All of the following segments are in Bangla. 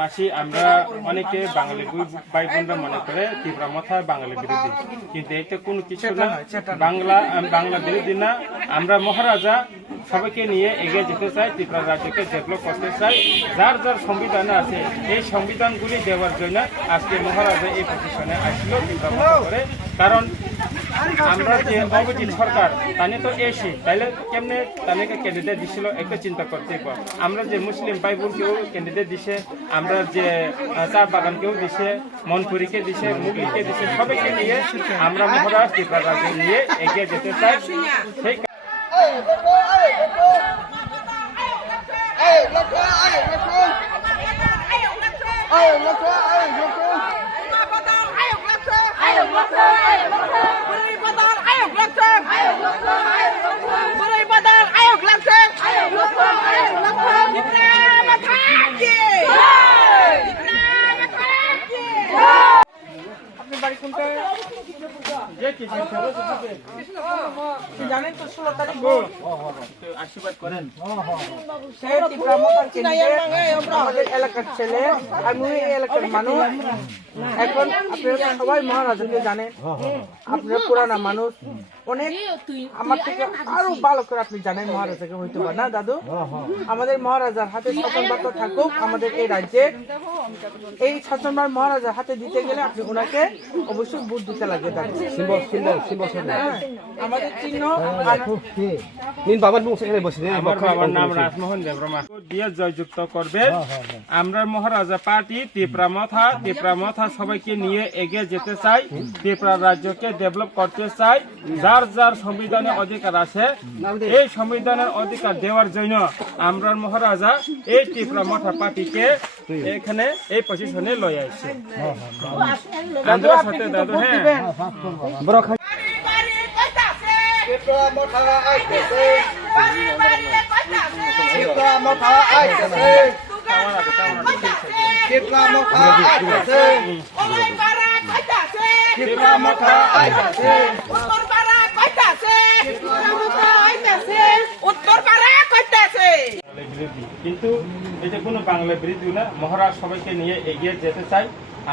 মাসি আমরা অনেকে বাঙালি ভাই বোনরা মনে করে ত্রিপুরা মাথা বাঙালি বিরোধী, কিন্তু এটা কোনো কিছু না। বাংলা বিরোধী না। আমরা মহারাজা সবাইকে নিয়ে এগিয়ে যেতে চাই, ত্রিপুরা রাজ্যকে ডেভেলপ করতে চাই। যার যার সংবিধান আছে এই সংবিধানগুলি দেওয়ার জন্য আজকে মহারাজা এই পজিশনে আসছিল ত্রিপুরা করে। কারণ আমরা যে অভিজিৎ সরকার তানে তো এসে তাইলে কেমনে তাদেরকে ক্যান্ডিডেট দিছিল একটু চিন্তা করতে। আমরা যে মুসলিম ভাই বোনকেও ক্যান্ডিডেট দিছে, আমরা যে চা বাগানকেও দিছে, মনপুরীকে দিছে, মুগলিকে দিছে, সবাইকে নিয়ে আমরা মহারাজ ত্রিপুরা রাজ্য নিয়ে এগিয়ে যেতে চাই। সেই জানেন তো 16 তারিখ আশীর্বাদ করেন আমাদের এলাকার ছেলে, আমি এই এলাকার মানুষ। এখন আপনারা সবাই মহারাজাকে জানেন, আপনারা পুরানা মানুষ, অনেক আমার থেকে আরো ভালো করে আপনি জানেন মহারাজাকে হইতে পারে না দাদু। আমাদের মহারাজার হাতে শাসনভার থাকুক আমাদের এই রাজ্যে। এই শাসনভার মহারাজার হাতে দিতে গেলে আপনি ওনাকে অবশ্যই ভোট দিতে লাগবে দাদু। আমাদের চিহ্ন বাবার নাম রাজমোহন দেবরমা দিয়ে জয়যুক্ত করবে। আমরা মহারাজা পার্টি ত্রিপুরা মাথা সবাইকে নিয়ে এগিয়ে যেতে চাই, ত্রিপুরা রাজ্যকে ডেভেলপ করতে চাই। যার যার সংবিধানে অধিকার আছে এই সংবিধানের অধিকার দেওয়ার জন্য আমরা মহারাজা এই ত্রিপুরা মাথা পার্টিকে এখানে এই পজিশনে লই আসছে। দাদুর সাথে দাদু হ্যাঁ কিন্তু এটা কোনো বাংলা বিরোধী না। মহারাজ সবাইকে নিয়ে এগিয়ে যেতে চাই।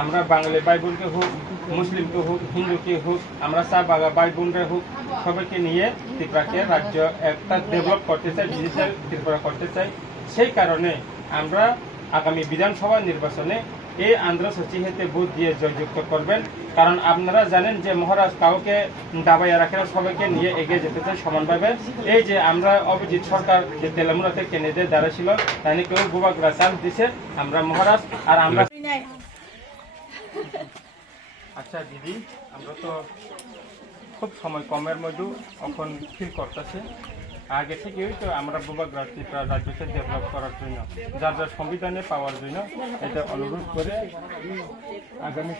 আমরা বাঙালি ভাই বোনকে হোক, মুসলিমকে হোক, হিন্দুকে হোক, আমরা চা বাগা ভাই বোনরা হোক, সবাইকে নিয়ে ত্রিপুরাকে রাজ্য একটা ডেভেলপ করতে চাই, ডিজিটাল ত্রিপুরা করতে চাই। সেই কারণে আমরা আগামী বিধানসভা নির্বাচনে এই আন্ধ্র সচিহেতে ভোট দিয়ে জয়যুক্ত করবেন। কারণ আপনারা জানেন যে মহারাজ কাউকে দাবাইয়া রাখে না, সবাইকে নিয়ে এগিয়ে যেতে চাই সমানভাবে। এই যে আমরা অভিজিৎ সরকার যে তেলেমুনাতে ক্যান্ডিডেট দাঁড়াইছিল তাই কেউ গোবাগরা চান্স দিছে আমরা মহারাজ। আর আমরা আচ্ছা দিদি, আমরা তো খুব সময় কমের মধ্যে এখন ফিল করতেছে। আগে থেকেই তো আমরা গোবাগরা ত্রিপুরা রাজ্যকে ডেভেলপ করার জন্য যার যার সংবিধানে পাওয়ার জন্য এটা অনুরোধ করে আগামী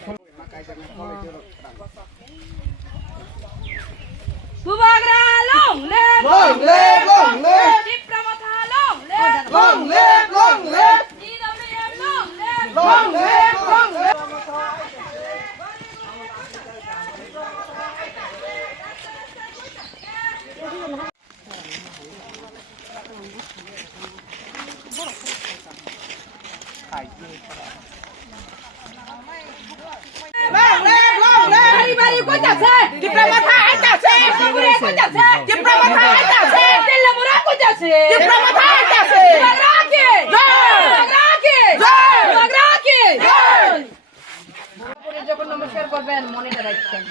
যখন নমস্কার করবেন মনে রাখবেন।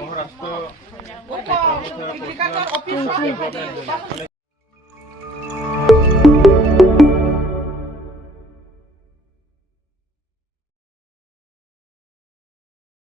মহারাষ্ট্র